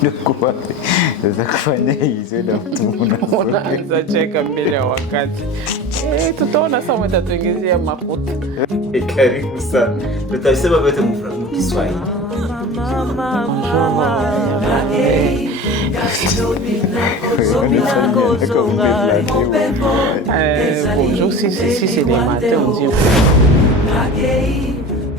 Ndio sasa kufanya hizo na mtu unaanza cheka mbele ya wakati. Tutaona sasa mtatuingizia mafuta. Karibu sana. Tutasema vyote mu Kiswahili. Bonjour, si c'est le matin, on dit.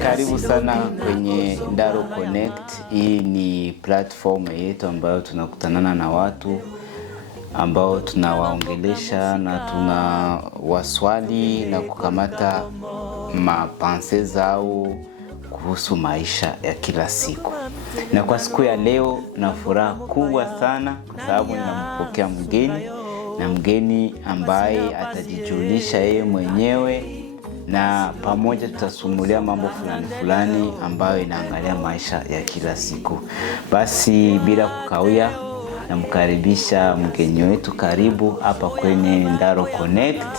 Karibu sana kwenye Ndaro Connect. Hii ni platform yetu ambayo tunakutanana na watu ambao tunawaongelesha na tunawaswali na kukamata mapense zao kuhusu maisha ya kila siku. Na kwa siku ya leo na furaha kubwa sana kwa sababu ninampokea mgeni ambaye atajijulisha yeye mwenyewe na pamoja tutasumulia mambo fulani ambayo inaangalia maisha ya kila siku. Basi bila kukawia namkaribisha mgeni wetu, karibu hapa kwenye Ndaro Connect.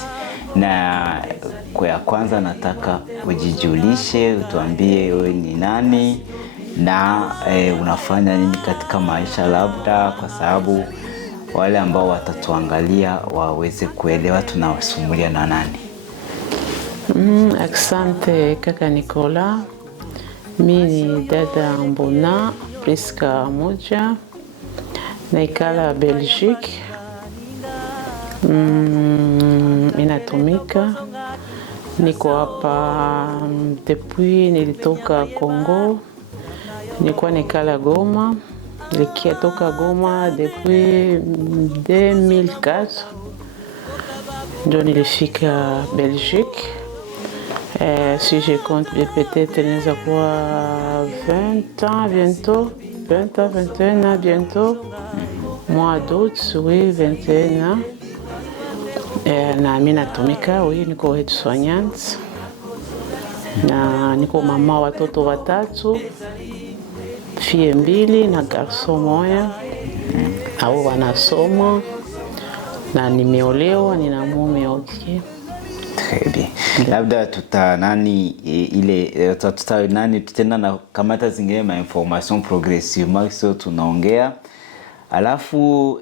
Na kwa ya kwanza nataka ujijulishe, utuambie wewe ni nani na unafanya nini katika maisha, labda kwa sababu wale ambao watatuangalia waweze kuelewa tunawasumulia na nani. Asante kaka Nicola. Mimi ni dada Mbona Priska moja, naikala Belgique. Inatumika, niko hapa depuis nilitoka Congo, nilikuwa nikala Goma, toka Goma depuis 2004 ndio nilifika Belgique. Si je compte peut-être naweza kuwa 20 ans bientôt, 21 ans bientôt, mois d'août, oui, 21 ans. Na mimi natumika, oui, niko aide-soignante na niko mama watoto watatu, fille mbili na garçon moja, hao wanasoma na nimeolewa, nina mume okay. Très bien. Labda tutenda na kamata zingine ma information progressivement so tunaongea. Alafu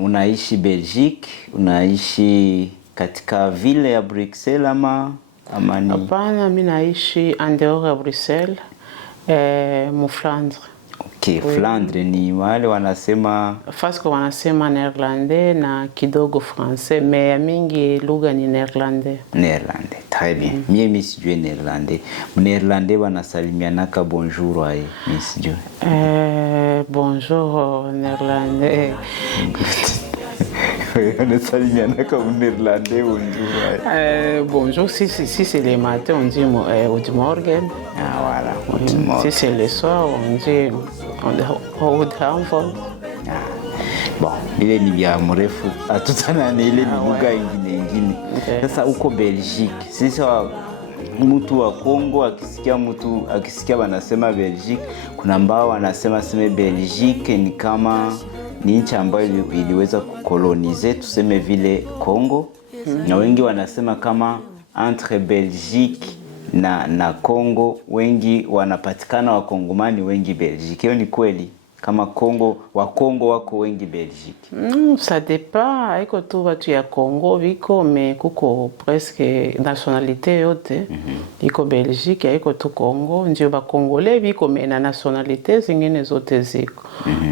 unaishi Belgique, unaishi katika ville ya Bruxelles ama ni? Hapana, mimi naishi en dehors ya Bruxelles, mu Flandre. Okay, oui. Flandre ni wale wanasema Fasko wanasema néerlandais na kidogo français, mais ya mingi lugha ni néerlandais. Néerlandais, très bien. Mimi sijui néerlandais. Néerlandais wanasalimianaka bonjour ai, mimi sijui. Bonjour néerlandais. Wanasalimianaka néerlandais bonjour ai. Bonjour, si c'est le matin on dit good morning. Ah voilà. Si c'est le soir on dit bon, ile ni vya mrefu atutana na ile lugha ingine. Sasa uko Belgique, sisi mtu wa Kongo akisikia wanasema Belgique, kuna ambao wanasema Belgique ni kama ni nchi ambayo iliweza kukolonize tuseme vile Kongo. Na wengi wanasema kama entre Belgique na Kongo wengi wanapatikana wakongomani wengi Belgique. Hiyo ni kweli? Kama Wakongo wako wengi Belgique? Ça dépend, haiko tu watu ya Kongo viko, me kuko presque nationalité yote iko Belgique, haiko tu Kongo, ndio bakongole viko me na nationalité zingine zote ziko.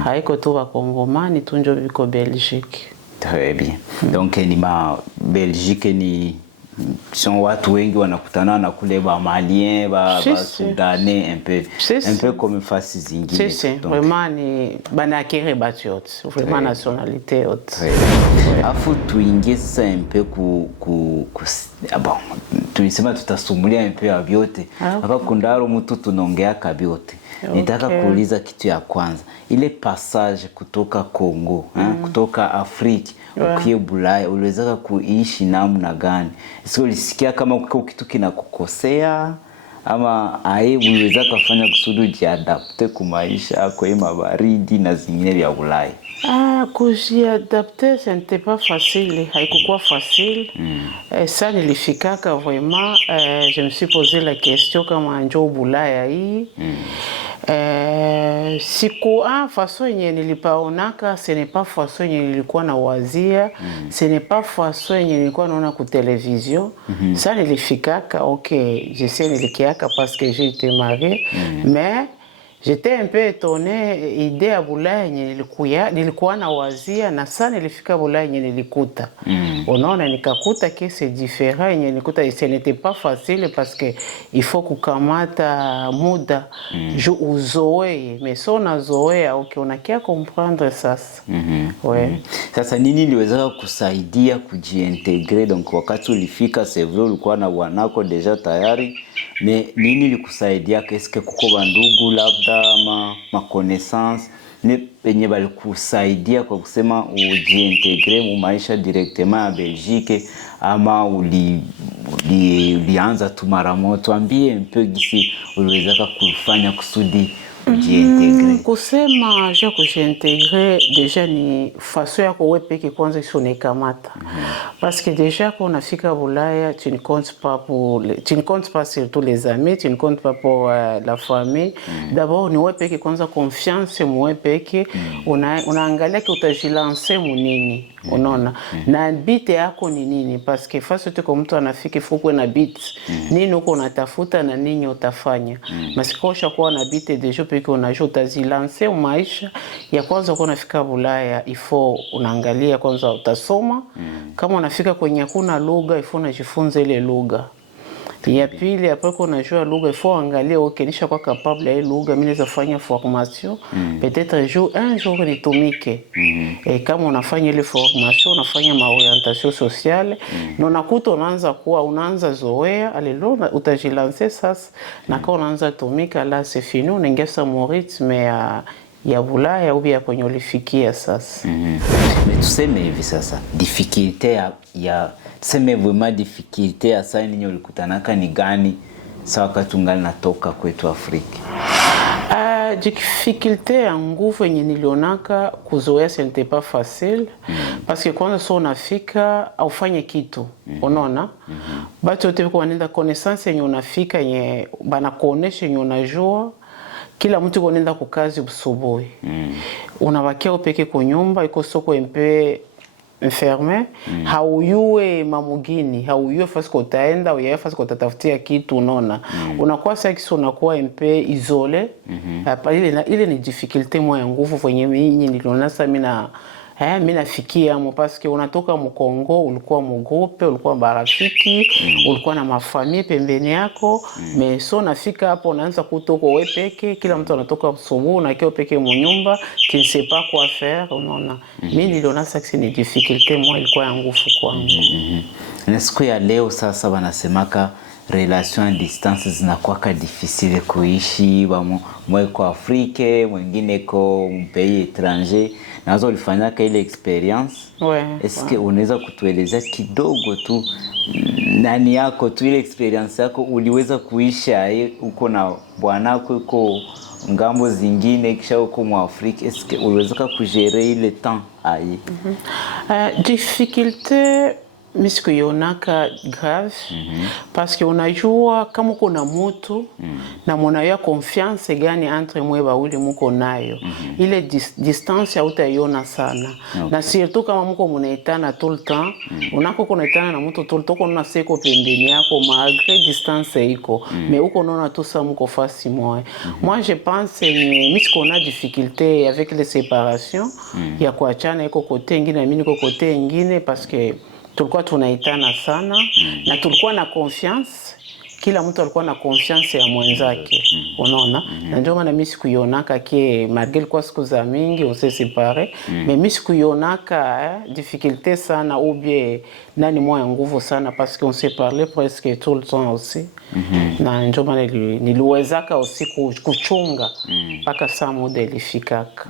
Haiko tu wakongomani tu ndio viko Belgique. Très bien. Donc ni Belgique ni sont watu wengi wanakutana na kule ba Malien, ba Soudanais un peu comme fasi zingine. C'est vraiment ni banakere batiot, vraiment nationalité yote. Afu tuingie sasa un peu bon, tulisema tutasumulia un peu vyote. Hapa kundaro mtu tunaongea kabyote. Nitaka kuuliza kitu ya kwanza. Ile passage kutoka Kongo, kutoka Afrika ukiye Bulaya, uliweza kuishi namna gani? Sio ulisikia kama kitu kinakukosea ama uliweza kufanya kusudi jiadapte kwa maisha kwa mabaridi na zingine vya Bulaya? Kujiadapter, ce n'était pas facile, haikuwa facile. Ça nilifikaka vraiment, je me suis posé la question kama njoo Bulaya hii. Siku façon yenye nilipaonaka, ce n'est pas façon yenye nilikuwa na wazia, ce n'est pas façon yenye nilikuwa naona ku television. Ça nilifikaka, ok, je sais nilikiaka parce que j'ai été mariée, mais j'étais un peu étonnée idée ya Bulaya yenye nilikuwa na wazia na sana nilifika Bulaya yenye nilikuta. Unaona nikakuta que c'est différent yenye nilikuta, et ce n'était pas facile parce que il faut kukamata muda ju uzoe, mais so na zoea okay, unakia comprendre sasa. Ouais. Sasa nini liweza kusaidia kujiintegre? Donc wakati ulifika c'est vrai ulikuwa na wanako deja tayari, mais nini likusaidia? Est-ce que kuko bandugu labda ma connaissance ne penye balikusaidia kwa kusema ujiintegre mu maisha directement ya Belgique, ama ulianza tu mara moja? Tuambie un peu gisi uliweza kufanya kusudi ujiintegre. Kusema je kujiintegre deja ni façon ya kuwe peke kwanza isonekamata. Parce que déjà quand on a fika Bulaya, tu ne comptes pas sur tous les amis, tu ne comptes pas pour la famille. D'abord ni wewe peke kwanza confiance mwe peke, unaangalia ki utajilancer munini. Unaona na bite yako ni nini, parce que face tu comme mtu anafika fuko na bite nini uko unatafuta na nini utafanya. Masikosha kwa na bite deja peke unajua utazilancer maisha ya kwanza. Uko unafika Bulaya ifo unaangalia kwanza utasoma, kama unafika kwenye hakuna lugha ifo unajifunza ile lugha. Ya pili après qu'on a joué lugha, il faut angalia okay nisha kwa capable ya lugha, mimi naweza fanya formation peut-être un jour nitumike. Et kama unafanya ile formation unafanya orientation sociale, na unakuta unaanza zoea alelo utajilancer sasa, na kama unaanza tumika là c'est fini, unaingia mon rythme ya Bulaya au ya kwenye ulifikia sasa. Mais tuseme hivi sasa difficulté ya tuseme vraiment difficulté ya sasa ninyo ulikutanaka ni gani sawa wakati ungali natoka kwetu Afrika? Difficulté ya nguvu yenye nilionaka kuzoea, ce n'était pas facile parce que kwanza so unafika aufanye kitu unaona batu yote kwa nenda connaissance yenye unafika yenye bana kuonesha yenye unajua. Kila mtu kuonenda kukazi usubuhi, unabakia upeke kwa nyumba iko soko mpe enfermé, hauyue mamugini, hauyue fasi kwa utaenda, uyae fasi kwa utatafutia kitu unaona. Unakuwa sasa unakuwa mpe isolé. Ile ni difficulté moya nguvu kwenye mimi niliona sasa mimi nafikia parce que unatoka mu Kongo, ulikuwa mu groupe, ulikuwa barafiki, ulikuwa na mafamii pembeni yako, mais so nafika hapo unaanza kutoka wewe peke, kila mtu anatoka asubuhi na kio peke mu nyumba, tu ne sais pas quoi faire unaona. Mimi niliona sasa ni difficulté moja ilikuwa ya nguvu kwangu. Na siku ya leo sasa wanasemaka relation à distance zinakuwa difficile kuishi, mwe kwa Afrika, mwingine kwa pays étranger. Nazo ulifanyaka ile experience. Est-ce que unaweza kutueleza kidogo tu nani yako tu ile experience yako uliweza kuisha uko na bwanako uko ngambo zingine kisha uko mu Afrika? Est-ce que uliweza kujere ile temps aye? Difficulté misikuyonaka grave parce que unajua kama uko na mtu na mnaya confiance gani entre mwe bauli mko nayo, ile distance hautaiona sana. Na surtout kama mko mnaitana tout le temps, unako kunaitana na mtu tout le temps kuna seko pembeni yako malgré distance iko, mais uko naona tout ça mko fasi moya. Moi je pense misikona difficulté avec les séparations ya kuachana iko kote ngine na mimi niko kote ngine parce que tulikuwa tunaitana sana na tulikuwa na confiance, kila mtu alikuwa na confiance ya mwenzake unaona. Na ndio maana mimi sikuyonaka ke malgré kwa siku za mingi on s'est séparé, mais mimi sikuyonaka difficulté sana ou bien nani moya nguvu sana parce qu'on s'est parlé presque tout le temps aussi. Na ndio maana niliwezaka aussi kuchunga mpaka saa muda ilifikaka.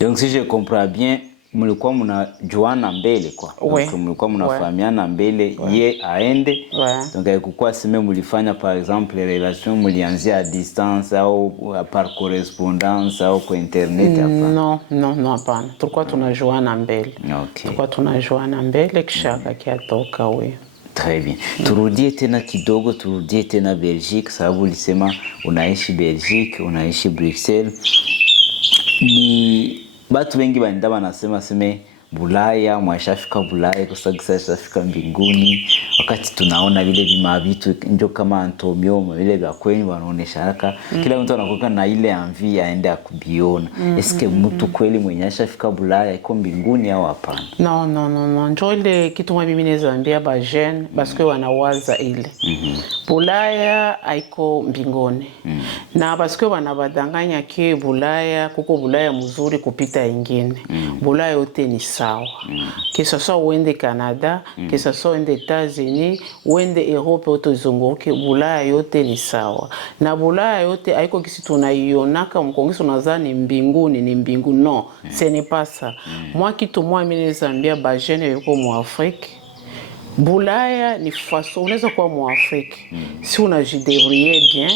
Donc si je comprends bien, mlikuwa mnajuana mbele kwa. Donc mlikuwa mnafahamiana mbele ye aende. Donc haikuwa sema mlifanya par exemple relation mlianzia à distance au par correspondance au kwa internet hapa? Non hapana. Tulikuwa tunajuana mbele. Okay. Tulikuwa tunajuana mbele kisha kiatoka wewe. Très bien. Turudie tena kidogo, turudie tena Belgique, sababu ulisema unaishi Belgique, unaishi Bruxelles. Ni watu wengi wanaenda wanasema seme Bulaya, mwashafika Bulaya kusagisa shafika mbinguni, wakati tunaona vile vima vitu ndio kama Antonio vile vya kweli wanaonesha haraka, kila mtu anakuwa na ile envie aende akubiona. Eske mtu kweli mwenye ashafika Bulaya iko mbinguni au hapana? No, ndio ile kitu mwa mimi naweza ambia ba jeune parce que wanawaza ile Bulaya haiko mbinguni na parce que wanabadanganya ke Bulaya kuko Bulaya mzuri kupita ingine. Bulaya yote ni sawa. Que ce soit uende Canada, que ce soit uende États-Unis, uende Europe utozunguke, Bulaya yote ni sawa. Na Bulaya yote haiko kisi tunaionaka mkongisi unadhani mbinguni ni mbinguni. Non, ce n'est pas ça. Moi kitu moi mimi nizambia ba jeune yuko mu Afrique. Bulaya ni façon unaweza kuwa mu Afrique. Si unajidébrouiller bien,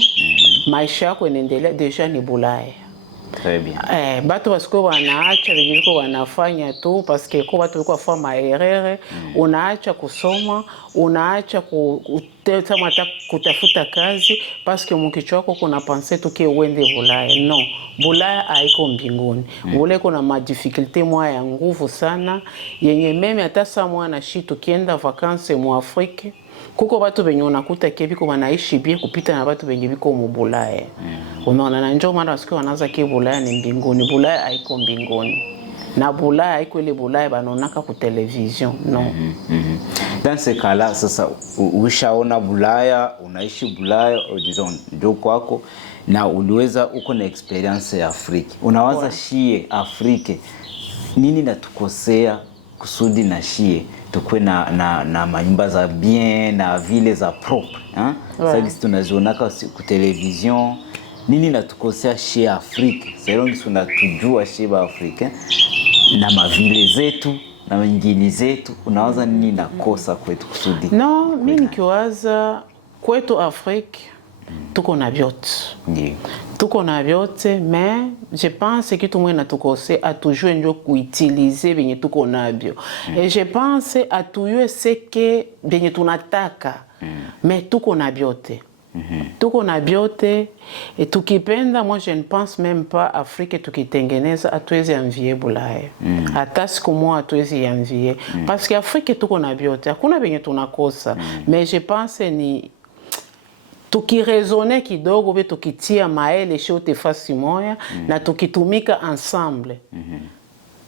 maisha yako inaendelea deja ni Bulaya. Très bien. Batu wasiko wanaacha vijiko wanafanya tu parce que kwa watu wako fanya maerere, unaacha kusoma, unaacha kutafuta kazi parce que mkichwa wako kuna penser tu ke uende Bulaya. Non, Bulaya haiko mbinguni. Bulaya kuna ma difficulté moya ya nguvu sana yenye meme hata saa mwana shitu kienda vacances mu Afrique. Kuko watu wenye unakuta kebiko wanaishi bie kupita na watu wenye biko mu Bulaya. Unaona na njoo mara wasikia wanaanza ke Bulaya ni mbinguni. Bulaya haiko mbinguni. Na Bulaya haiko ile Bulaya banaonaka ku television. Non. Dans ce cas-là sasa ushaona Bulaya, unaishi Bulaya disons ndio kwako na uliweza uko na experience ya Afrika. Unawaza shie Afrika nini natukosea kusudi na shie tukwe na manyumba za bien na vile za propre hein? Sasa tunazionaka ku television nini natukosea shie Afrika selon tunatujua shie ba Afrika na mavile zetu na wengine zetu, unawaza nini nakosa kwetu kusudi? No, mimi nikiwaza kwetu Afrika tuko na vyote. Tuko na vyote, mais je pense que tout le monde a tukose a toujours ndio kuutiliser benye tuko nabyo. Et je pense a toujours ce que benye tunataka. Mais tuko na vyote. Tuko na vyote et tukipenda, moi je ne pense même pas Afrique tukitengeneza atuwezi envier Bulaya. Hata siku moja atuwezi envier parce que Afrique tuko na vyote. Hakuna benye tunakosa. Mais je pense ni tukiraisonner kidogo be tukitia maele shote fasi moya na tukitumika ensemble.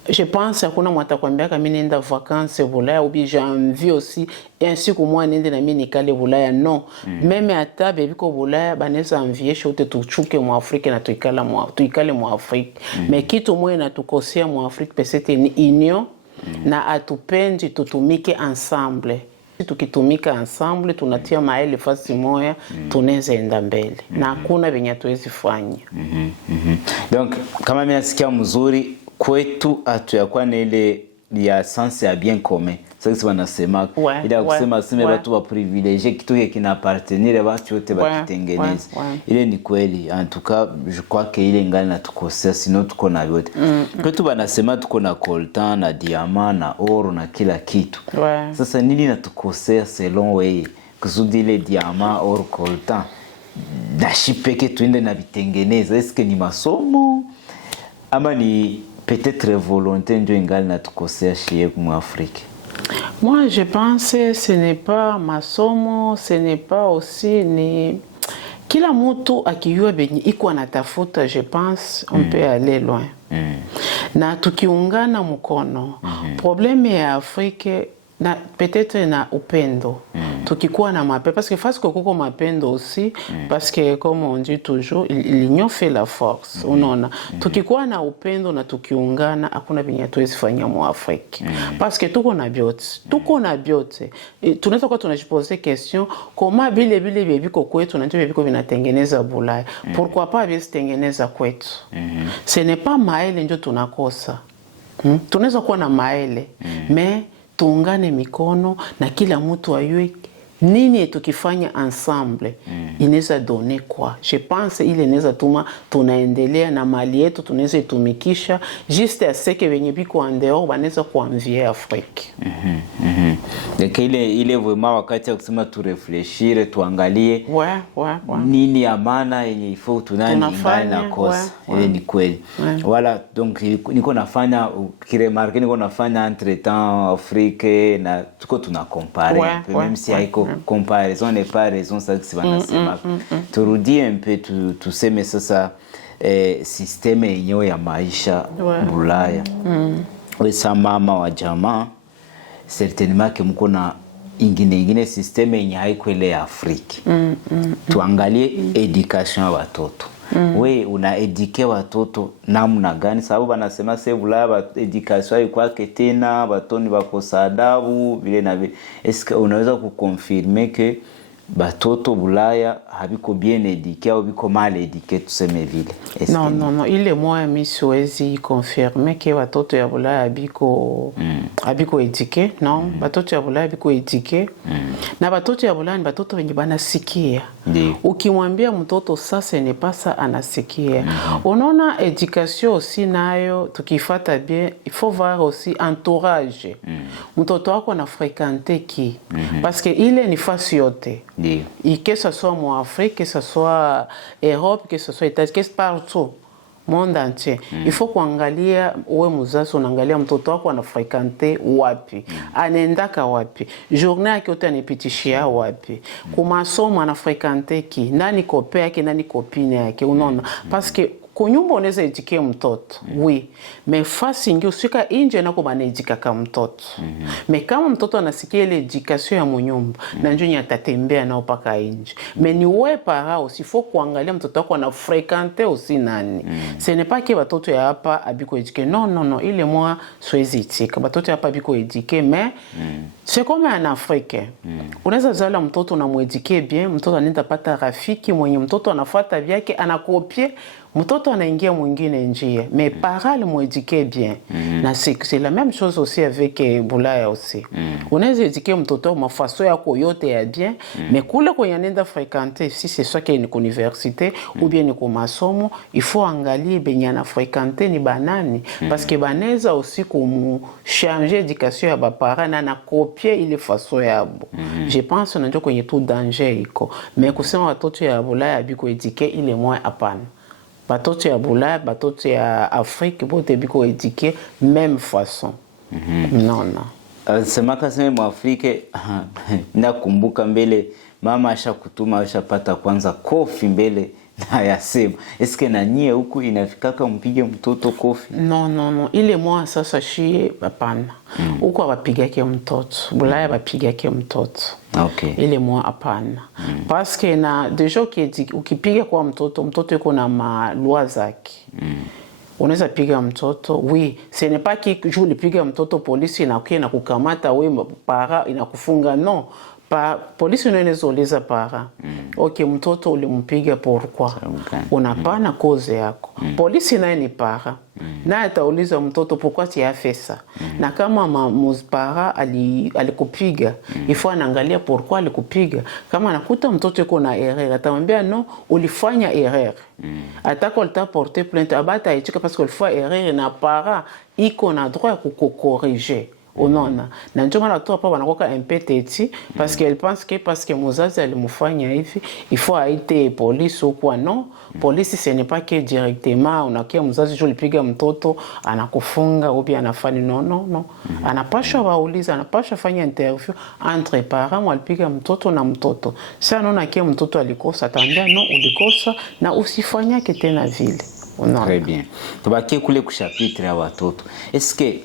Je pense hakuna mwata kwambia kama mimi nenda vacances Bulaya ou bien j'ai envie aussi ainsi que moi nende na mimi nikale Bulaya. Non, même hata bebiko Bulaya baneza envier shote tuchuke mu Afrique na tuikale mu Afrique. Mais kitu moja natukosea mu Afrique peut-être ni union na atupendi tutumike ensemble. Tukitumika ensemble tunatia maele fasi moya tunaweza enda mbele na hakuna venye tuwezi fanya. Donc kama mimi nasikia mzuri kwetu atuyakuwa na ile ya sense ya bien commun. Sasa wanasema ile kusema sema watu wa privilégié kitu kina appartenir watu wote bakitengeneza. Ile ni kweli. En tout cas, je crois que ile ngani na tukosea sino tuko na yote. Kwetu wanasema tuko na coltan na diamant na oro na kila kitu. Sasa nini natukosea selon wewe? Kusudi ile diamant oro coltan na shipeke tuende na vitengeneza. Est-ce que ni masomo ama ni peut-être volonté ndio ingali natukosea shie mu Afrique? Moi, je pense que ce n'est pas masomo, ce n'est pas aussi ni kila mtu akijua benye iko anatafuta, je pense on peut aller loin. Na tukiungana mkono, problème ya Afrique na peut-être na upendo. Tukikuwa na mapendo parce que face kuko mapendo aussi parce que comme on dit toujours l'union fait la force. Unaona, tukikuwa na upendo na tukiungana hakuna venye tuwezi fanya mu Afrique. Parce que tuko na vyote. Tuko na vyote. Tunaweza kwa tunajipose question comment vile biko kwetu na ndio biko vinatengeneza Bulaya. Pourquoi pas visitengeneza kwetu? Ce n'est pas maele ndio tunakosa. Tunaweza kuwa na maele mais tuungane mikono na kila mtu ayue nini tukifanya ensemble inaweza donner quoi. Je pense ile inaweza tuma tunaendelea na mali yetu tunaweza itumikisha juste à ce que wenye biko en dehors wanaweza kuanvier Afrique. Donc ile vraiment wakati ya kusema tu réfléchir tuangalie nini ya maana yenye ifo tunani ingani na kosa. Ile ni kweli. Voilà, donc niko nafanya kiremarque niko nafanya entre temps Afrique na tuko tuna comparer même si haiko comparaison n'est pas raison, ça que wanasema. Turudie un peu tuseme sasa systeme yenyewe ya maisha Bulaya. Wewe mama wa jamaa certainement que mko na ingine systeme yenye haiko ile ya Afrika. Tuangalie education ya watoto. We una eduke watoto namna gani? Sababu wanasema sasa Bulaya education iko tena watoni bakosa adabu vile na vile. Est-ce que unaweza kuconfirmer que batoto Bulaya habiko bien eduke au biko mal eduke tuseme vile? Non, ile moi mi siwezi confirmer que batoto ya Bulaya habiko eduke. Non, batoto ya Bulaya habiko eduke. Na batoto ya Bulaya ni batoto wenye banasikia. Ukimwambia mtoto sasa n'est pas ça anasikia. Unaona education aussi nayo tukifata bien, il faut voir aussi entourage. Mtoto wako na fréquenter qui? Parce que ile ni fasi yote. Et que ce soit en Afrique, que ce soit Europe, que ce soit États-Unis, que ce soit partout, monde entier. Il faut kuangalia uwe mzazi unaangalia mtoto wako anafrekante wapi, anaendaka wapi, journée yake yote anipitishia wapi, kumasomo anafrekante ki, nani kope yake, nani kopine yake, unaona. Parce que kunyumba unaweza eduke mtoto, oui. Mais fasi ingi usika inje nako banaedika kama mtoto. Mais kama mtoto anasikia ile education ya munyumba, na njoo nyatatembea nao paka inje. Mais ni wewe para aussi faut kuangalia mtoto wako ana fréquenter aussi nani. Ce n'est pas que batoto ya hapa abiko eduke. Non, ile moi siwezi itika. Batoto ya hapa abiko eduke, mais c'est comme en Afrique. Unaweza zala mtoto na mueduke bien, mtoto anaenda pata rafiki mwenye mtoto anafuata vyake, anakopie mtoto anaingia mwingine njia, mais parents mueduke bien. Na c'est la même chose aussi avec Bulaya aussi. Unaweza eduke mtoto mafaso yako yote ya bien, mais kule kwenye anaenda fréquenter, si c'est soit qu'il est en université ou bien ni kwa masomo, il faut angalie benye na fréquenter ni banani, parce que baneza aussi kumu changer éducation ya ba parents na copier ile faso yabo. Je pense unajua kwenye tout danger iko, mais kusema watoto ya Bulaya biko eduke ile moi hapana. Batoto ya Bulaya, batoto ya Afrique, bote biko eduke même façon. Non. Semaka sema Mwafrike, nakumbuka mbele mama ashakutuma ashapata kwanza kofi mbele na yasema. Eske na nyie huku inafikaka mpige mtoto kofi? Non. Ile moi sasa shie hapana. Huko abapigake mtoto. Bulaya bapigake mtoto. Okay. Ile moi hapana. Parce que na deja ukipiga kwa mtoto yuko na malua zake. Unaweza piga mtoto, oui, ce n'est pas que je ulipiga mtoto polisi inakuja na kukamata wewe para inakufunga, non. Polisi inaweza uliza para. Okay, mtoto ulimpiga pourquoi? Unapana cause yako. Polisi naye ni para. Na atauliza mtoto pourquoi tu as fait ça. Na kama para alikupiga, ifo anaangalia pourquoi alikupiga. Kama anakuta mtoto yuko na erreur, atamwambia non, ulifanya erreur. Atako alta porter plainte, abata itika parce que ulifanya erreur na para iko na droit ya kukorriger. Unaona, na ndio maana watu hapa wanakoka impeteti parce qu'elle pense que parce que muzazi alimufanya hivi il faut aite police ou quoi. Non, police ce n'est pas que directement unakia muzazi jo lipiga mtoto anakufunga ou bien anafanya. Non. Anapasha wauliza, anapasha fanya interview entre parents walipiga mtoto na mtoto. Sasa naona kia mtoto alikosa, ataambia non, ulikosa na usifanyake tena vile. Unaona. Très bien. Tubakie kule kushapitre ya watoto. Est-ce que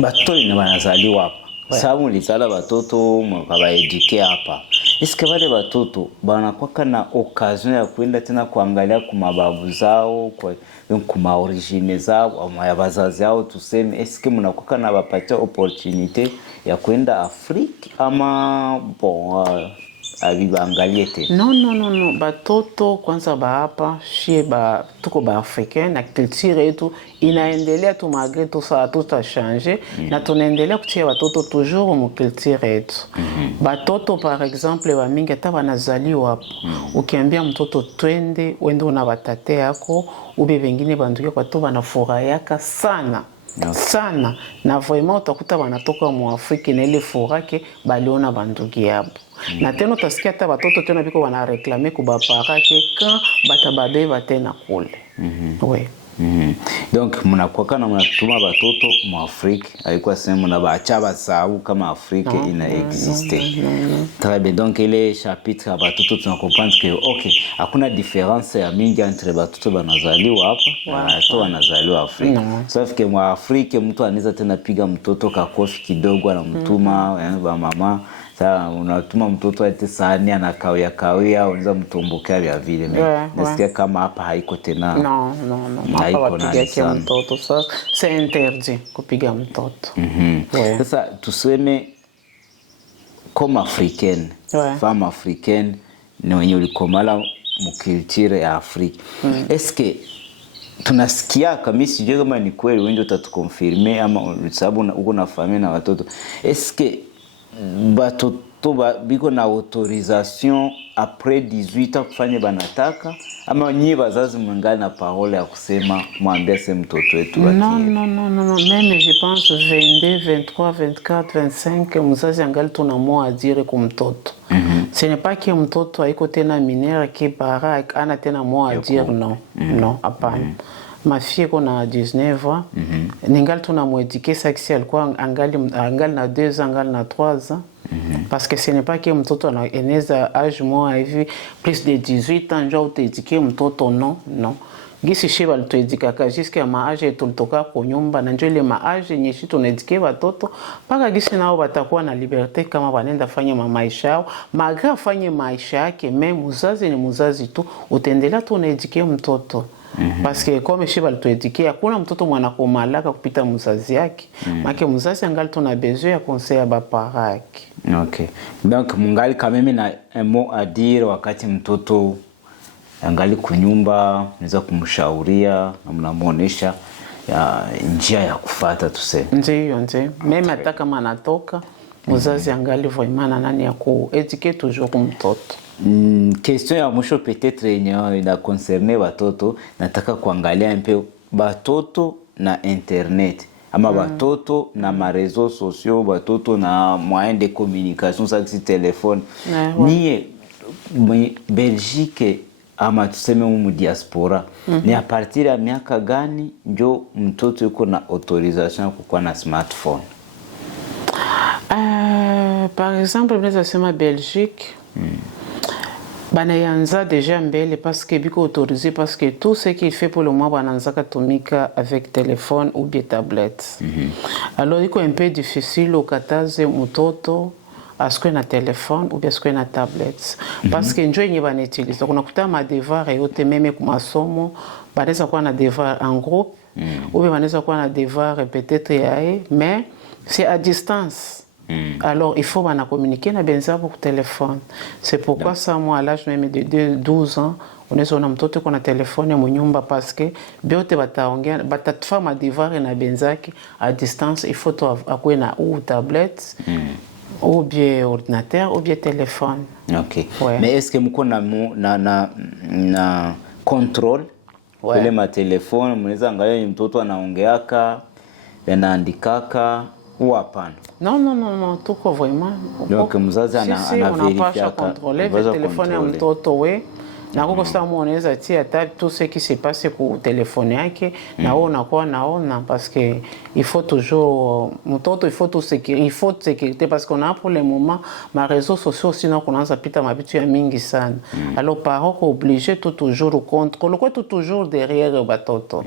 batoto ni wanazaliwa hapa? Sababu nilizala batoto mkabaeduke hapa. Eske wale batoto banakuwa na occasion ya kwenda tena kuangalia kumababu zao, kuma origine zao ama ya bazazi yao tuseme? Eske mnakuwa na bapatia opportunité ya kwenda Afrique ama bon abibangalie tena. No, batoto kwanza hapa shie tuko ba africain na culture yetu inaendelea tu malgré tout ça tout a changé na tunaendelea kutia watoto toujours mu culture yetu. Batoto par exemple wa mingi hata wanazaliwa hapo. Ukiambia mtoto twende wende una batate yako ube wengine banduke kwa tu wanafurahia sana. Sana na vraiment utakuta wanatoka mu Afrika na ile furake baliona banduki yabo. Na tena utasikia hata watoto tena biko wana reklame ku baparake quand batababeba tena kule. Oui. Donc mnakuwa kana mnatuma watoto mu Afrika haikuwa sema mnabaacha basahau kama Afrika ina existe. Très bien, donc ile chapitre ya watoto tunacomprendre que okay, hakuna difference ya mingi entre watoto banazaliwa hapa na watoto wanazaliwa Afrika. Sauf que mu Afrika mtu anaweza tena piga mtoto kakofi kidogo anamtuma ba mama. Sasa unatuma mtoto ate sahani anakawia unaweza mtumbukia vya vile. Nasikia kama hapa haiko tena. No. Hapa wapiga mtoto sasa c'est interdit kupiga mtoto. Sasa tuseme comme africaine, femme africaine ni wenye ulikomala mu culture ya Afrika. Est-ce que tunasikia kama sijui kama ni kweli wewe utatukonfirme ama sababu uko na familia na watoto. Est-ce que batoto biko na autorisation après 18 ans kufanya banataka ama nyie bazazi mwangali na parole ya kusema mwambie se mtoto wetu baki? Non, même je pense 22, 23, 24, 25 mzazi angali tuna mot à dire kwa mtoto. Ce n'est pas que mtoto haiko tena mineur ki para ana tena mot à dire, non, hapana. Ma fille kona 19 ans, ningali tunamwedike saksi alikuwa angali na 2 ans, angali na 3 ans. Parce que ce n'est pas que mtoto anaweza âge moi hivi plus de 18 ans njoo utedike mtoto, non. Gisi shiba lituedikaka jusqu'à maage tulitoka kwa nyumba na njoo ile maage nyeshi tunedike watoto paka gisi nao watakuwa na liberté kama wanaenda fanya maisha yao magra fanye maisha yake. Mais muzazi ni muzazi tu, utaendelea tu unedike mtoto. Parce que comme shiba lituedike hakuna mtoto mwana kumalaka kupita muzazi yake. Make muzazi angali tuna besoin ya conseil ya bapara yake. Okay. Donc mungali quand même na un mot à dire wakati mtoto angali kunyumba, unaweza kumshauria na mnamuonesha njia ya kufuata tuseme. Ndio. Mimi hata kama anatoka muzazi angali vraiment na nani ya kueduquer toujours mtoto. Question ya mwisho peut-être yenye ina concerner watoto, nataka kuangalia un peu watoto na internet. Ama batoto na ma réseaux sociaux, batoto na moyen de communication, ça c'est téléphone. Niye Belgique ama tuseme mu diaspora, ni a partir ya miaka gani ndio mtoto yuko na autorisation kukuwa na smartphone? Par exemple, mnaweza sema Belgique. Banayanza déjà mbele parce que biko autorisé parce que tout ce qu'il fait pour le moment bananzaka tumika avec téléphone ou bien tablette. Alors iko un peu difficile ukataze mtoto askwe na téléphone ou bien askwe na tablette parce que njoo yenye banetiliza kunakuta ma devoir yote meme kwa masomo banaweza kuwa na devoir en groupe ou bien banaweza kuwa na devoir peut-être yae mais c'est à distance. Alors il faut communiquer na benza pour téléphone. C'est pourquoi ça moi à l'âge même de 12 ans unaweza na mtoto kuna telefone munyumba parce que biote bataongea batatfama devoir na benzaki à distance. Il faut akwe na ou tablette ou bien ordinateur ou bien téléphone. OK. Mais est-ce que mko na contrôle ile ma telefone mnaweza angalia mtoto anaongeaka anaandikaka ou hapana? Non, tuko vraiment. Donc mzazi anapasha contrôler le téléphone ya mtoto we na kuko sasa muoneza tia tout ce qui se passe ku téléphone yake na wewe unakuwa naona parce que il faut toujours mtoto il faut sécurité parce qu'on a pour le moment ma réseaux sociaux sinon kunaanza pita mabitu ya mingi sana. Alors parents obligé toujours contrôle quoi toujours derrière batoto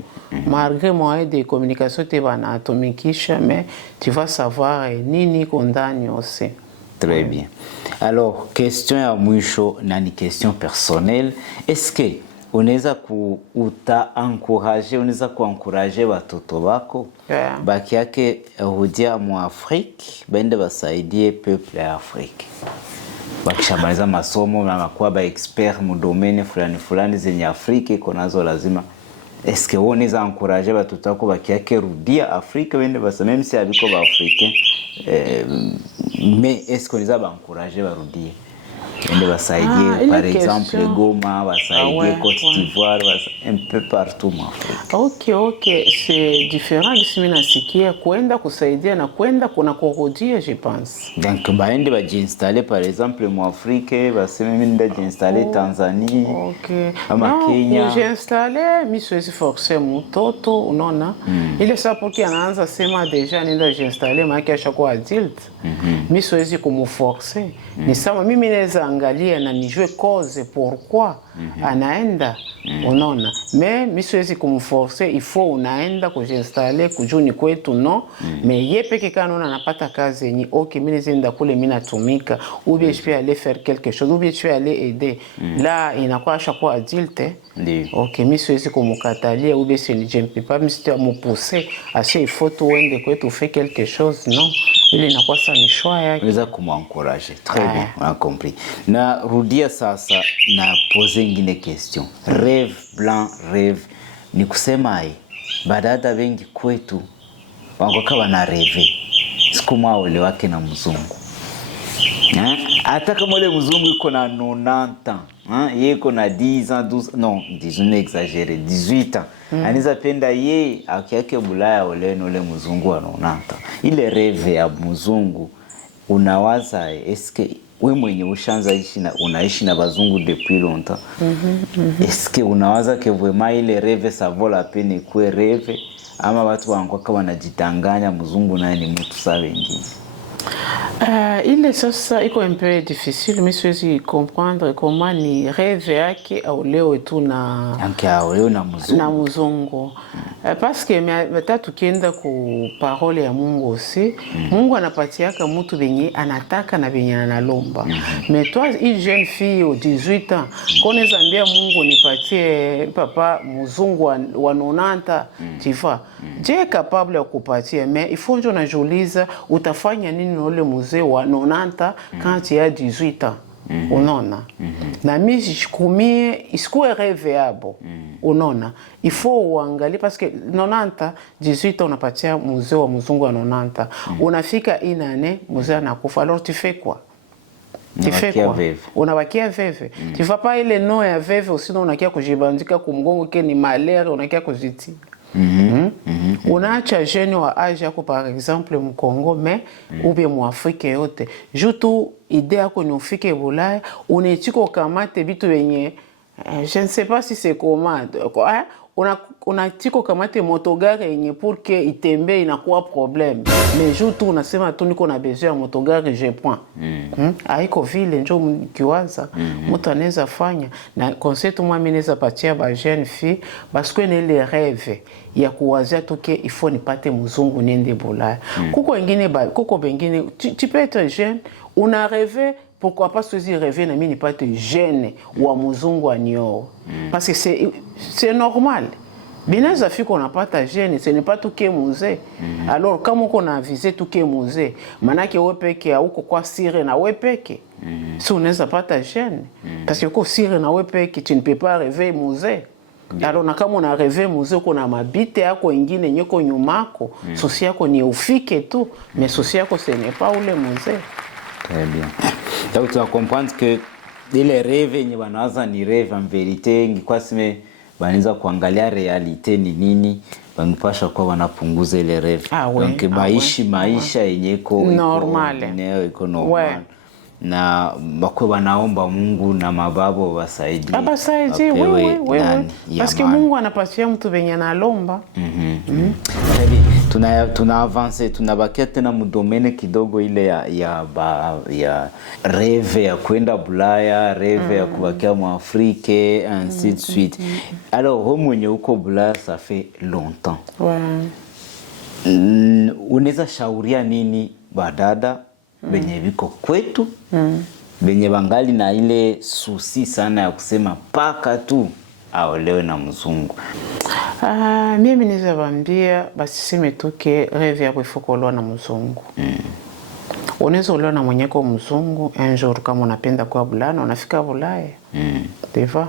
malgré moyen de communication te bana atomikisha mais tu vas savoir nini kondani aussi. Très bien. Alors, question ya mwisho na ni question personnelle. Est-ce que unaweza unaweza kuencourager watoto wako baki yake hudia mu Afrique baende basaidie peuple ya Afrique? wakishamaliza masomo na wanakuwa ba expert mu domaine fulani zenye Afrika iko nazo, lazima eske woneza encourager watoto wako bakiake rudia Afrika wende basa même si abiko ba africain mais eske woneza ba encourager barudie wende basaidie par exemple Goma, basaidie Côte d'Ivoire, un peu partout en Afrique. Ok, c'est différent ici nasikia kwenda kusaidia na kwenda kuna kurudia je pense. Donc baende bajiinstaller par exemple mu Afrique, baseme mimi nda jiinstaller Tanzania. Ama Kenya. Jiinstaller mi siwezi forcer mtoto unaona. Ile sababu ki anaanza sema deja nenda jiinstaller maana kesho kwa adulte. Mi siwezi kumforcer. Ni sawa mimi naweza angalia na nijue cause pourquoi anaenda unaona, mais mi siwezi kumforcer, il faut unaenda kujiinstaller kujuni kwetu no, mais ye peke kana anapata kazi yenye okay mimi nenda kule mimi natumika ou bien je peux aller faire quelque chose ou bien je peux aller aider là inakuwa ashakuwa adulte. Ok, mi siwezi kumkatalia ou bien je ne peux pas me pousser assez il faut tuende kwetu faire quelque chose non, ile inakuwa sana ni choix yake. Unaweza kumencourager. Très bien, on a compris. Na rudia sasa na poser ingine question. Rêve blanc, rêve ni kusema badada wengi kwetu wangoka wana rêve siku moja wale wake na mzungu. Hata kama ule mzungu yuko na 90 ans, yeye yuko na 10 ans, 12 non, disons exagéré, 18 ans. Anaweza penda yeye akiake Bulaya ole na ule mzungu wa 90 ans. Ile rêve ya mzungu unawaza eske wewe mwenye ushaanza ishi na unaishi na bazungu depuis longtemps. Eske unawaza que vraiment ile rêve ça vaut la peine que rêve ama watu wangoka wanajitanganya mzungu naye ni mtu sawa wengine? Ile sasa iko un peu difficile, mais siwezi comprendre comment ni rêve yake au leo tu na leo na mzungu. Na mzungu. Parce que meta tukienda ku parole ya Mungu aussi, Mungu anapatiaka mtu benye anataka na benye analomba. Mais toi, une jeune fille au 18 ans, koneza ambia Mungu nipatie papa mzungu wa 90, tu vois. Je capable ya kupatia, mais il faut njoo najiuliza utafanya nini na ule mzee wa 90 quand il a 18 ans. Unaona? Na mimi sikumie isikuwe rêve yabo. Unaona? Il faut uangalie parce que 90 18 ans unapatia mzee wa mzungu wa 90. Unafika inane mzee anakufa. Alors tu fais quoi? Tu fais quoi? Unabakia veve. Tu vas pas ile no ya veve usino unakia kujibandika kumgongo ke ni malaria unakia kujiti. Unaacha jeune wa âge yako par exemple mu Congo mais ou bien mu Afrique yote. Jutu idée yako ni ufike Bulaya unetiko kamate bitu wenye je ne sais pas si c'est comment unatiko kamate motogari yenye pour que itembe inakuwa problème mais jutu unasema tu niko na besoin ya motogari je point. Haiko vile njoo mkiwaza mtu anaweza fanya na concept moi mimi naweza patia ba jeune fille parce que ni le rêve ya kuwazia tuke il faut nipate mzungu niende Bulaya. Kuko wengine kuko bengine tu peux être jeune una rêvé pourquoi pas choisir rêver na mimi nipate jeune wa mzungu anio parce que c'est normal. Binaweza fiko unapata jeune ce n'est pas tout que musée. Alors kama uko na viser tout que musée manake wewe peke huko kwa sire na wewe peke. Si unaweza pata jeune parce que uko sire na wewe peke tu ne peux pas rêver musée. Alors na kama una rêver musée uko na mabite yako ingine nyoko nyumako sosi yako ni ufike tu mais sosi yako ce n'est pas ule musée. Très bien. Donc tu vas comprendre que les rêves ni wanaanza ni rêve en vérité ngikwa sime banaweza kuangalia realite ni nini banipasha kwa wanapunguza ile rêve. Donc maisha yenye iko normal iko normal. Na bakwe wanaomba Mungu na mababo wasaidie. Abasaidie wewe. Parce que Mungu anapatia mtu benye analomba. Tuna avance tunabakia tena mdomene kidogo ile ya rêve ya kwenda Bulaya, rêve ya kubakia mu Afrique ainsi de suite. Alors wewe mwenye uko Bulaya ça fait longtemps. Unaweza shauria nini badada benye biko kwetu benye bangali na ile susi sana ya kusema paka tu aolewe na mzungu? Mimi naweza waambia basiseme tu ke rêve yako ifo kuolewa na mzungu. unaweza olewa na mwenyeko mzungu un jour kama unapenda kwa bulana unafika Bulaya. Tu vois?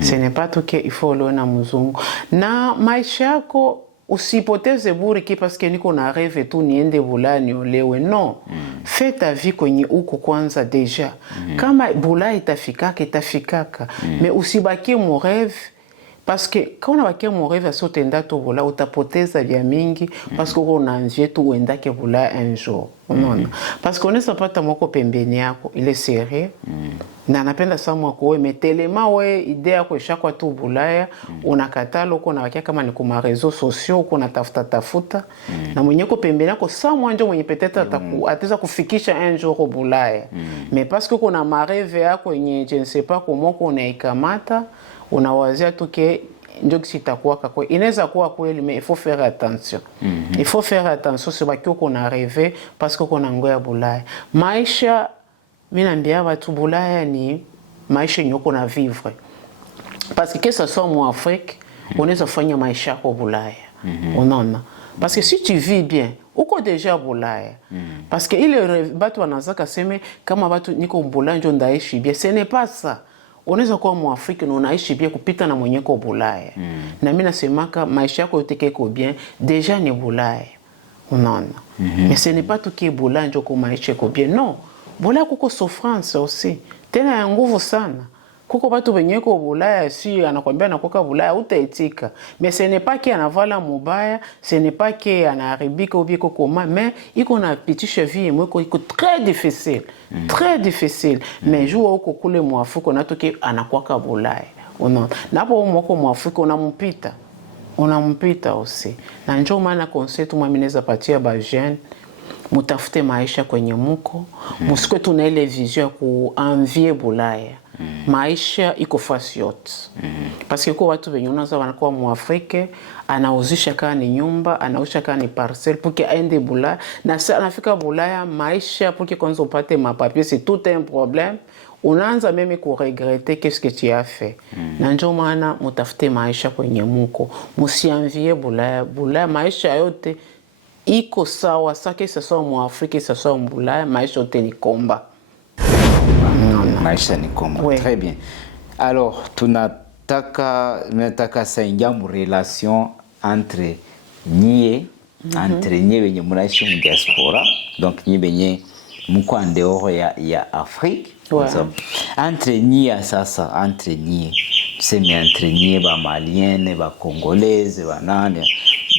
Ce n'est pas tout qu'il faut olewa na mzungu. Na maisha yako usipoteze bure parce que niko na rêve tu niende Bulaya niolewe. Non. Fais ta vie kwenye uko kwanza deja. Kama Bulaya itafikaka. Mais usibaki mon rêve. Parce que quand on a quelqu'un mon rêve à sauter ndato Bulaya utapoteza vya mingi parce que on a envie tu uendake Bulaya un jour. Parce qu'on est pas moko pembeni yako il est sérieux. Na napenda sana mwako wewe metelema wewe idea yako ishakwa tu Bulaya unakatalo uko na wakia kama ni kuma réseaux sociaux uko na tafuta na mwenyeko pembeni yako saa mwanjo mwenye peut-être ataweza kufikisha un jour au Bulaya. Mais parce que kuna mareve yako yenye je ne sais pas comment unaikamata unawazia tu ke ndio kisitakuwa kwa inaweza kuwa kweli mais il faut faire attention. Il faut faire attention sur baki uko na rêver parce que kuna ngoya Bulaya. Maisha mimi naambia watu Bulaya ni maisha nyoko na vivre. Parce que ça soit moi Afrique, on est fanya maisha yako Bulaya. Unaona? Parce que si tu vis bien, uko déjà Bulaya. Parce que ile batu wanazaka sema kama watu niko Bulaya ndio ndaishi bien, ce n'est pas ça. Unaweza kuwa Mwafrika na unaishi bien kupita na mwenyeko Bulaya. Na mimi nasemaka maisha yako yote keko bien, déjà ni Bulaya. Unaona? Mais ce n'est pas tout qui est Bulaya ndio kwa maisha yako bien. Non. Bulaya kuko souffrance aussi. Tena ya nguvu sana. Kuko watu wenyeko Bulaya si anakwambia nakoka Bulaya utaitika. Mais ce n'est pas qu'il anavala mubaya, ce n'est pas qu'il anaharibika ou bien comment, mais iko na petite vie mweko iko très difficile. Très difficile. Mais jour uko kule Mwafrika natoke anakwaka Bulaya. Unaona. Napo mwako Mwafrika unampita aussi. Na njoo maana conseil tu mimi naweza patia ba jeune mutafute maisha kwenye muko musikwe tuna ile vision ya kuanvie Bulaya. Maisha iko fasi yote. Parce que kwa watu wenye unaza wanakuwa Mwafrika anauzisha kama ni nyumba, anauzisha kama ni parcelle pour que aende Bulaya na sasa anafika Bulaya maisha pour que kwanza upate mapapier c'est tout un problème. Unaanza meme kuregretter qu'est-ce que tu as fait. Na ndio maana mutafute maisha kwenye muko. Musianvie Bulaya. Bulaya maisha yote iko sawa sake sasa Mwafrika sasa Bulaya maisha yote ni komba. Maisha ni komba. Oui. Très bien. Alors tunataka saingia mu relation entre nyie wenye mnaishi mu diaspora donc nyie wenye mko en dehors ya Afrique. Ouais. Entre nyie sasa entre nyie ba malienne ba congolaise ba nani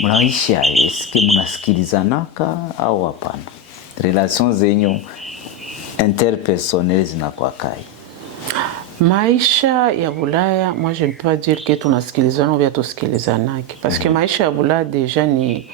mnaishi eske mnasikilizanaka au hapana? Relations zenyu interpersonnelles zinakuwa kai? Maisha ya Bulaya, moi je ne peux pas dire que tunasikilizana ou bien tusikilizanaki parce que maisha ya Bulaya déjà ni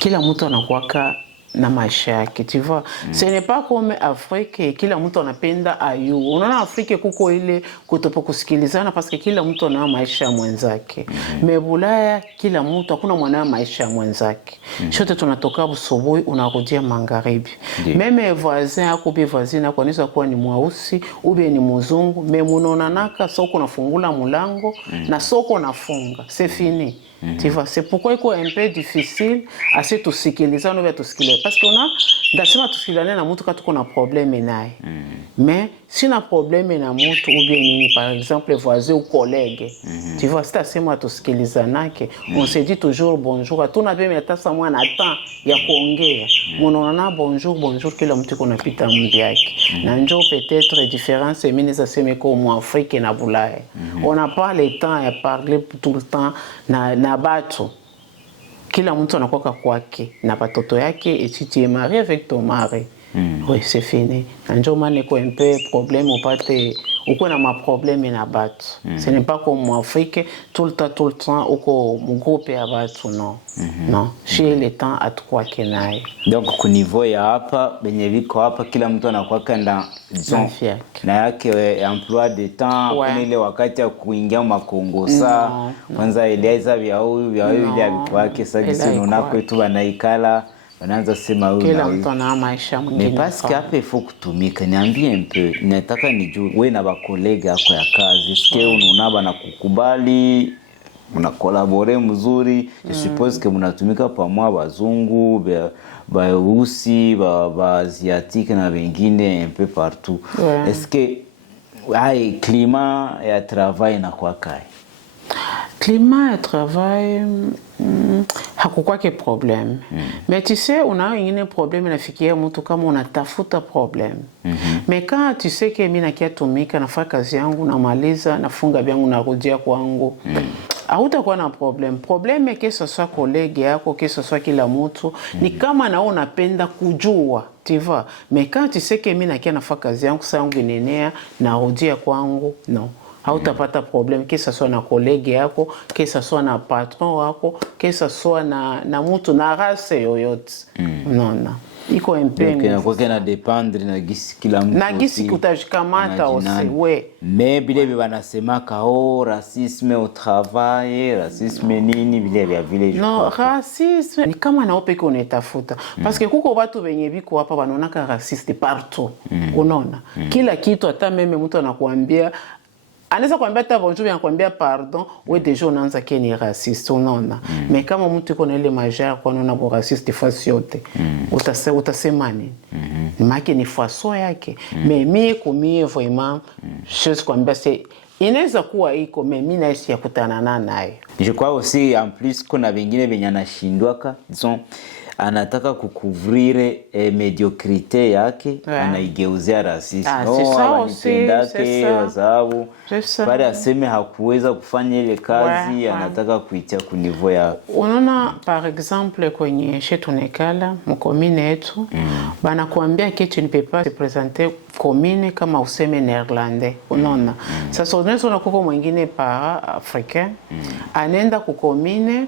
kila mtu anakuwaka na maisha yake, tu vois. Ce n'est pas comme Afrique kila mtu anapenda ayu. Unaona Afrique kuko ile kutopo kusikilizana parce que kila mtu ana maisha ya mwenzake. Mais Bulaya kila mtu hakuna mwana maisha ya mwenzake. Sote tunatoka busubuhi unarudia magharibi. Meme voisin yako bi voisine yako anaweza kuwa ni mweusi ou bien ni mzungu, mais munaonanaka soko nafungula mulango na soko nafunga. C'est fini. Tu vois, c'est pourquoi il est un peu difficile à se tusikiliza ou bien tusikiliza parce qu'on a dasema tusikilane na mtu katuko na problème naye. Mais si na problème na mtu ou bien nini par exemple voisin ou collègue, tu vois, c'est assez moi tusikilizanake, on se dit toujours bonjour, tuna bien hata sa mwana temps ya kuongea. Munaona bonjour kila mtu kuna pita mbi yake. Na njoo peut-être différence mimi za sema kwa Mwafrika na Bulaya. On n'a pas le temps à parler tout le temps na batu. Kila mtu anakuwa kwake na watoto yake et si tu es marié avec ton mari. Oui, c'est fini. Na njoo maana iko un peu problème upate uko na ma problème na batu. Ce n'est pas comme en Afrique tout le temps uko mgroupe ya batu non. Non, chez le temps atukwa kenaye. Donc ku niveau ya hapa benye viko hapa kila mtu anakuwa kanda na yake emploi de temps kuna ile wakati ya kuingia makongosa kwanza Eliza vya huyu ile wake sasa unako tu banaikala wanaanza sema huyu kila mtu ana maisha mwingine. Mais parce que hapa il faut kutumika. Niambie un peu, nataka nijue wewe na ba colleague yako ya kazi, est-ce que unaona bana kukubali muna kolabore mzuri. Je suppose que munatumika pamoja wazungu, Bausi, ba asiatique na wengine un peu partout. Ouais. Est-ce que climat ya travail na kwa kai? Climat ya travail hakukuwa ke problème. Mais tu sais, una wengine problème inafikia mtu kama unatafuta problème. Mais quand tu sais que mimi nakia tumika nafanya kazi yangu namaliza nafunga vyangu narudia kwangu. Hautakuwa na problème. Problème que ce soit collègue yako, que ce soit kila mtu, ni kama nao unapenda kujua, tu vois. Mais quand tu sais que mimi nakia nafanya kazi yangu saa yangu inenea narudia kwangu, non. Hautapata problème, que ce soit na collègue yako, que ce soit na patron wako, que ce soit na mtu na race yoyote. Non. Iko mpenzi. Kwa kena dependre na gisi kila mtu. Na gisi kutajikamata aussi, we. Mais bile wanasemaka racisme au travail, racisme nini vile. Non, racisme ni kama na opeke unetafuta. Parce que kuko watu wenye biko hapa wanaonaka raciste partout. Unaona? Kila kitu hata meme mtu anakuambia anaweza kuambia hata bonjour anakuambia pardon, wewe deja unaanza kia ni raciste, unaona. Mais kama mtu yuko na ile majeur kwa unaona bo raciste fasi yote, utasema nini? Maki ni faso yake. Mais mimi kumie vraiment chose kuambia c'est inaweza kuwa iko mais mimi naisi ya kutanana naye. Je crois aussi en plus kuna wengine wenye anashindwaka disons anataka kukuvrire mediocrité yake, anaigeuzia racisme. Wanipendake wasababu pale aseme hakuweza kufanya ile kazi, anataka kuitia kunivo ya. Unaona par exemple kwenye shetu nekala mkomine yetu banakuambia que tu ne peux pas te présenter commune kama useme néerlandais. Unaona sasa unaweza kuko mwingine para africain anaenda kukomine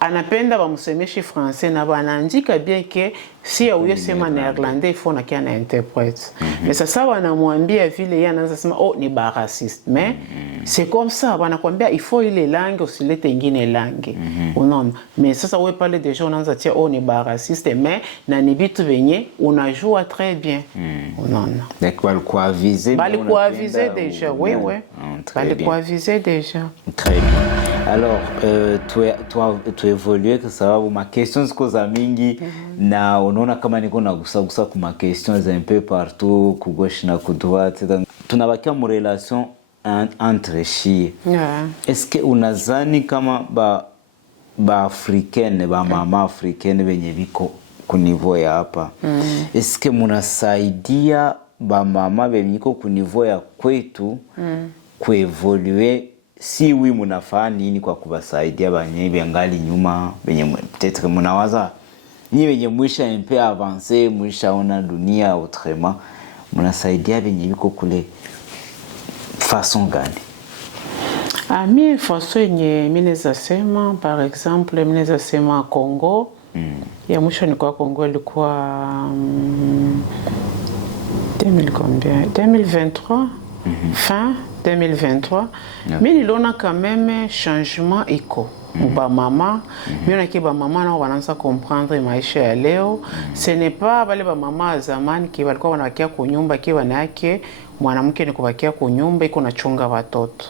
anapenda bamusemeshi français na banaandika bien que si auye sema néerlandais il faut na kia na interprète. Mais sasa wanamwambia vile yeye anaanza sema ni ba raciste. Mais c'est comme ça wanakuambia il faut ile langue usilete ingine langue. Unaona? Mais sasa wewe pale déjà unaanza tia ni ba raciste mais na ni vitu venye unajua très bien. Unaona? Donc walikuwa aviser déjà, oui. Walikuwa aviser déjà. Très bien. Alors tu évolues kwa sababu ma questions ziko za mingi na unaona kama niko nagusa kuma questions un peu partout ku gauche na ku droite. Tunabakia mu relation entre chi. Est-ce que unazani kama ba africaine ba mama africaine benye biko ku niveau ya hapa est-ce que munasaidia ba mama benye biko ku niveau ya kwetu kuevolue? Si oui munafaa nini kwa kubasaidia banye bengali nyuma benye peut-être munawaza ni benye mwisha un peu avancer mwisha ona dunia autrement, munasaidia benye biko kule façon gani? Mimi façon yenye mimi naweza sema par exemple mimi naweza sema Congo. Ya mwisho ni kwa Congo ilikuwa 2023 fin 2023. Mais niliona quand même changement iko ba mama. Miona ki ba mama na wanaanza comprendre maisha ya leo. Ce n'est pas wale ba mama zamani ki walikuwa wanabakia kwa nyumba ki wanawake mwanamke ni kubakia kwa nyumba iko nachunga watoto.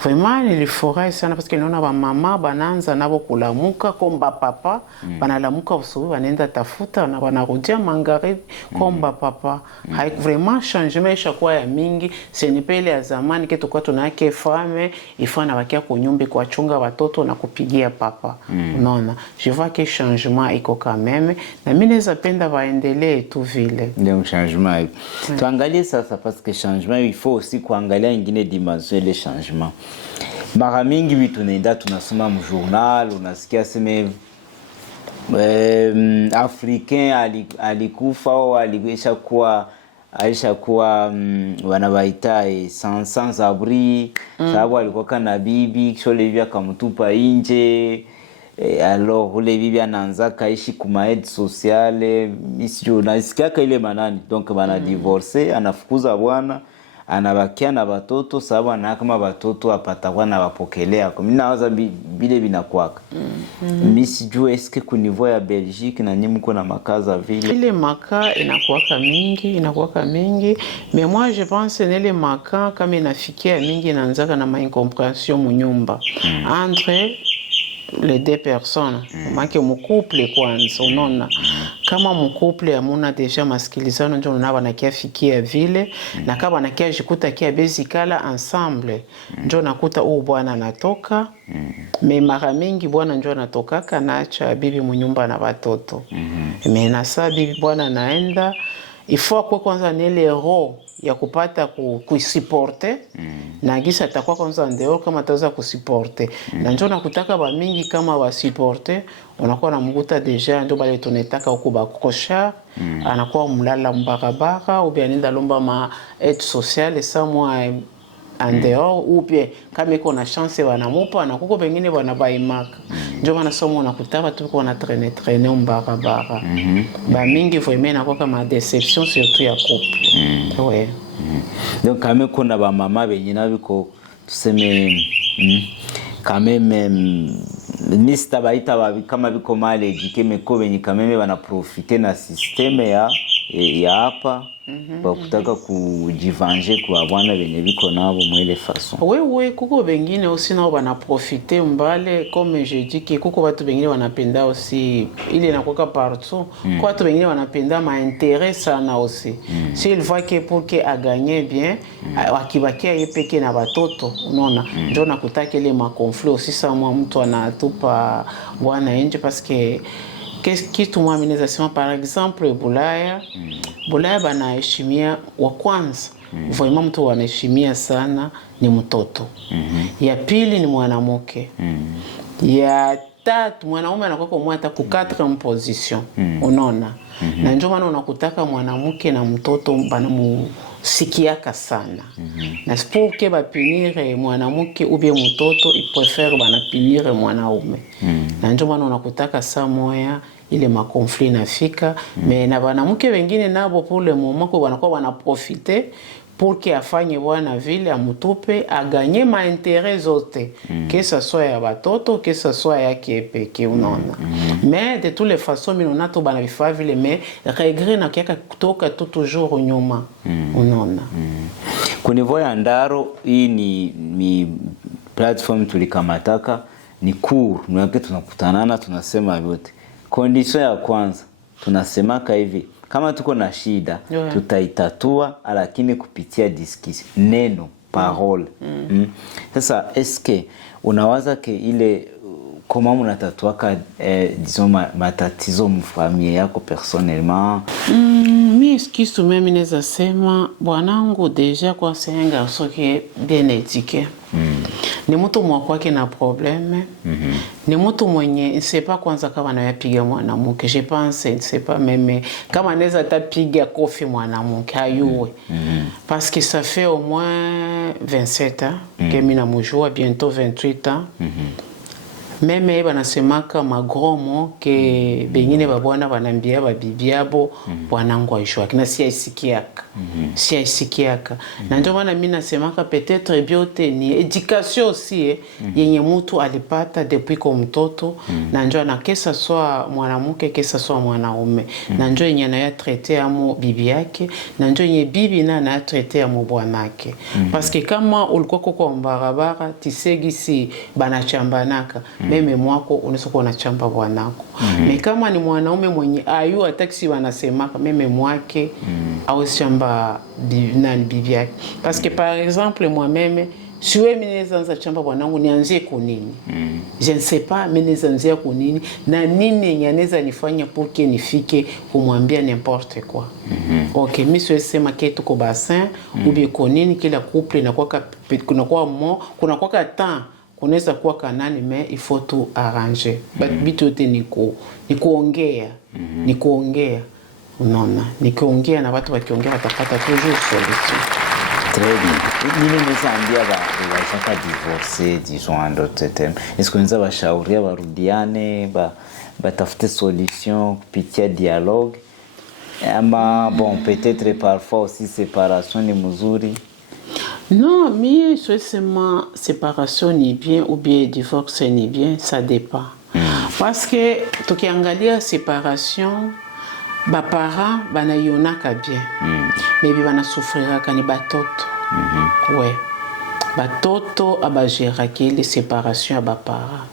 Vraiment nilifurahi sana parce que niliona ba mama bananza nabo kulamuka komba papa, banalamuka usubuhi wanaenda tafuta na wanarudia magharibi komba papa. Hai vraiment changement ishakuwa ya mingi, ce n'est pas ile ya zamani que tukua tunawake femme ifana bakia kwa nyumba kuachunga watoto na kupigia papa. Unaona, je vois que changement iko quand même na mimi naweza penda waendelee tu vile. Ndio changement. Tuangalie sasa parce que changement il faut aussi kuangalia ingine dimension ile changement. Mara mingi vitu naenda tunasoma mjournal unasikia sema africain alikufa au alishakuwa wanabaita sans abri sababu alikuwa kana bibi kisha bibi akamtupa nje. Alors ule bibi anaanza kaishi kuma aide sociale misio nasikia ile manani donc bana divorcer anafukuza bwana anabakia na watoto sababu ana kama watoto apatakuwa na wapokelea. Mimi nawaza bile binakuwaka. Mimi sijui eske ku niveau ya Belgique na nyinyi mko na makaza vile. Ile maka inakuwaka mingi, mais moi je pense nele maka kama inafikia mingi inaanzaka na incompréhension mu nyumba entre les deux personnes. Make mukouple kwanza unaona kama mukouple amuna deja masikilizano ndio unaona wanakia fikia vile na kama wanakia jikuta kia bezikala ensemble ndio nakuta bwana anatoka me mara mingi bwana ndio anatokaka naacha bibi munyumba na watoto me na saa bibi bwana naenda ifo kwa kwanza nele roho ya kupata kusiporte na gisa atakuwa kwanza ndeo kama ataweza kusiporte na njoo nakutaka ba mingi kama ba supporter unakuwa na mguta deja ndio bale tunataka huko ba kosha anakuwa mlala mbarabara au bien nenda lomba ma aide sociale samwa en dehors ou bien kama iko na chance wanamupa na kuko pengine wanabaimaka ndio wanasoma unakutaka tu kwa na traîner mbarabara ba mingi vraiment na kwa kama déception surtout ya couple ouais. Donc kama kuna ba mama benye na biko tuseme kama mista baita kama biko male jikeme ko benye kama bana profiter na systeme ya hapa ba kutaka kujivanger kwa bwana benye biko nabo mwele façon. Oui, kuko bengine aussi na bana profiter mbale comme je dis que kuko watu bengine wanapenda aussi ile inakuwa partout. Kwa watu bengine wanapenda ma intérêt sana aussi. Si il voit que pour que a gagner bien akibakia yepeke na watoto unaona ndio nakutaka ile ma conflit aussi sama mtu anatupa bwana nje parce que kitu mwami naweza sema par exemple Bulaya banaheshimia wa kwanza vraiment mtu wanaheshimia sana ni mtoto ya pili ni mwanamke ya tatu mwanaume anakuwa kwa hata ku 4 position unaona na ndio maana unakutaka mwanamke na mtoto banamusikiaka sana na pour que ba punir mwanamke ou bien mtoto il préfère bana punir mwanaume na ndio maana unakutaka saa moya ile ma conflit nafika mais na wanamke wengine nabo pour le moment kwa wanakuwa wanaprofiter pour que afanye bwana vile amutupe a gagner ma intérêt zote que ça soit ya batoto que ça soit yake peke unaona mais de toutes les façons minona to bana bifaa vile mais regret na kiaka kutoka tu toujours nyuma unaona kwa niveau ya Ndaro hii ni platform tulikamataka ni cool mwanake tunakutanana tunasema yote. Condition ya kwanza tunasemaka hivi kama tuko na shida tutaitatua lakini kupitia discussion neno parole. Sasa eske unawaza ke ile kama mnatatuaka disons matatizo mfamilia yako personnellement? Mi excuse mimi naweza sema bwanangu deja kwa senga soki bien éduqué. Ni mtu mwakwake na problème. Ni mtu mwenye nsepa kwanza kama anayapiga mwanamke. Je pense nsepa meme kama anaweza tapiga kofi mwanamke hayuwe. Parce que ça fait au moins 27 ans que mimi namjua bientôt 28 ans. Meme banasemaka magromo ke bengine babwana banambia babibi yabo bwanangu aishwa kina si aisikiaka na ndio maana mimi nasemaka peut-être biote ni education aussi yenye mtu alipata depuis kwa mtoto na ndio na kesa soa mwanamke kesa soa mwanaume na ndio yenye na traiter amo bibi yake na ndio yenye bibi na traiter amo bwanake parce que kama ulikuwa kwa barabara tisegisi banachambanaka meme mwako unaweza kuwa unachamba bwanako mais kama ni mwanaume mwenye ayu taxi wanasemaka meme mwake au chamba bibi yake parce que par exemple moi même si wewe mnaweza chamba bwanangu nianzie kunini je ne sais pas mnaweza anzia kunini na nini yanaweza nifanya pour que nifike kumwambia n'importe quoi OK mimi siwezi kitu kwa bassin ou bien kunini kila couple inakuwa kuna kwa temps kunaweza kuwa kanani mais il faut tout arranger bitu yote ni kuongea unaona ni kuongea na watu wakiongea watapata toujours solution. Très bien. Nini mzaambia washaka divorcer disons en d'autres termes est-ce que unaweza washauria warudiane batafute solution kupitia dialogue ama bon peut-être parfois aussi séparation ni mzuri Non, mais seulement séparation ni bien ou bien divorce ni bien, ça dépend. Parce que tukiangalia séparation, ba parents banayonaka bien. Mais bana souffriraka ni batoto. Ouais. Batoto abagéraki les séparations à ba parents.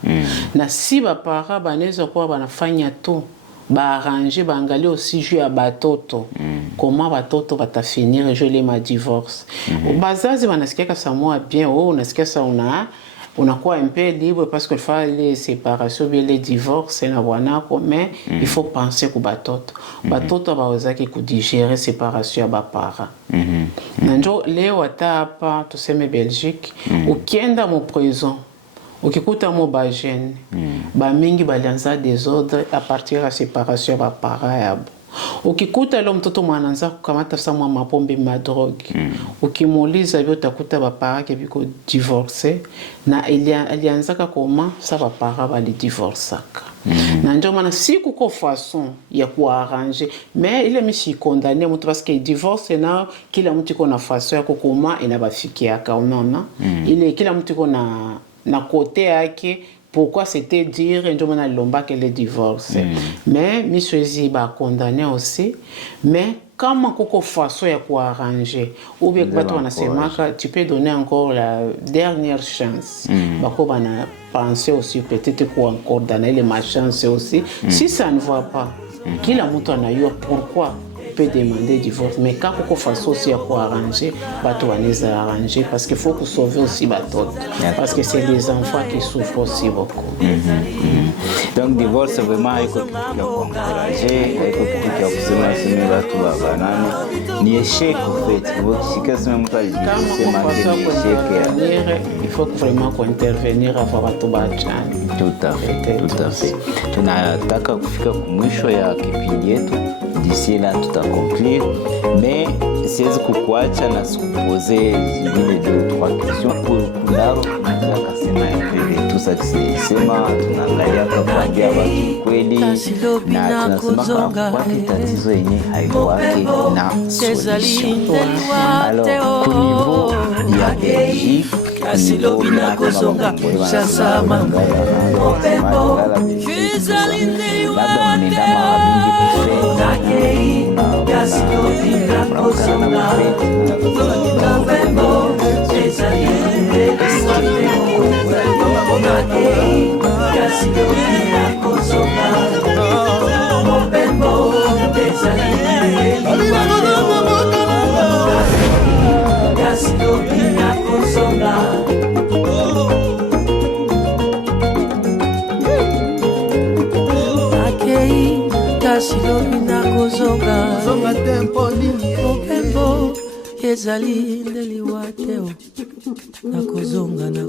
Na si ba parents banaweza kuwa banafanya tu ba arranger bangali aussi juu ya batoto. Comment batoto batafinir je les ma divorce. Bazazi banasikia ça moi bien unasikia ça unakuwa un peu libre parce que les séparations bien les divorces na bwanako mais il faut penser ku batoto. Batoto bawezaki kudigérer séparation ya ba parents. Nanjo leo hapa tuseme Belgique ukienda mu prison ukikuta mo ba jeune ba mingi balianza désordre à partir ya séparation ba parents yabo. Ukikuta leo mtoto mwananza kukamata samwa mapombe madrogue ukimuuliza hivyo utakuta ba parents biko divorcer na alianzaka koma sa ba parents bali divorcaka. Na ndio maana si kuko façon ya kuarranger mais ile misi condamner mtu parce que divorce na kila mtu iko na façon ya kukoma inabafikiaka unaona ile kila mtu iko na côté yake. Pourquoi c'était dire ndio maana lomba que le divorce mais miswezi ba condamner aussi mais kama kuko façon ya kuarranger ou bien watu wanasemaka tu peux donner encore la dernière chance bako bana penser aussi peut-être quoi encore donner les ma chance aussi si ça ne va pas kila mtu anayua pourquoi peut demander divorce mais quand kuko façon aussi ya kuarranger batu wanaweza arranger parce qu'il faut que sauver aussi batoto parce que c'est les enfants qui souffrent aussi beaucoup. Donc divorce vraiment iko kitu ya kuencourager, iko kitu ya kusema sema watu banane ni échec en fait. Vous kishika sema mtu alisema ni échec. Il faut vraiment intervenir avant watu bachane. Tout à fait. Tunataka kufika mwisho ya kipindi yetu. D'ici là tout à conclure mais siwezi kukuacha na sikupoze zingine 2-3 questions pour kularo akasema tout ça kisema tunaangalia kuambia watu kweli na tunasema kwa tatizo yenyewe haiwaki na solution. Alors au niveau ya Belgique asilobina kozonga sasa mambo labda mnenda mara mingi kufenda asilobina kozonga Silobina kozonga zonga tempo nini mopembo ezali ndeli wateo na kozonga na